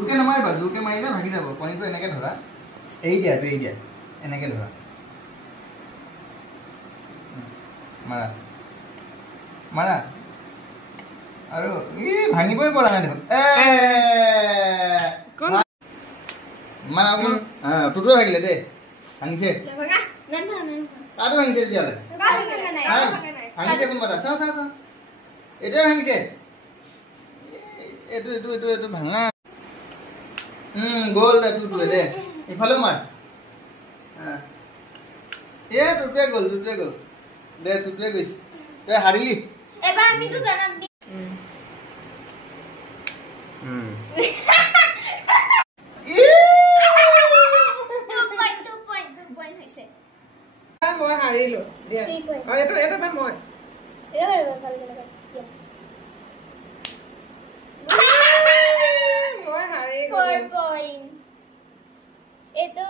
জোৰকে নামাৰিবা, জোৰকে মাৰিলে ভাগি যাব। কণীটো এনেকে ধৰা, এৰি দিয়া, এনেকে ধৰা, মাৰা মাৰা। আৰু ভাঙিবই পৰা নাই দেখোন। মাৰা টুটুৱে ভাগিলে দেই, ভাঙিছে। কাটো ভাঙিছে তেতিয়াহ'লে, ভাঙিছে কোনোবা এটা। চাওঁ চাওঁ চাওঁ, এইটোৱে ভাঙিছে। এইটো ভাঙা গ'ল দে টুটুৱে দে। ইফালেও মাৰ। টুটুৱে গ'ল দে, টুটুৱে গৈছে। তই হাৰিলি। এবাৰ আমিতো জানাম দি মই হাৰিলো। এইটো বা মই হাৰি গলো। এইটো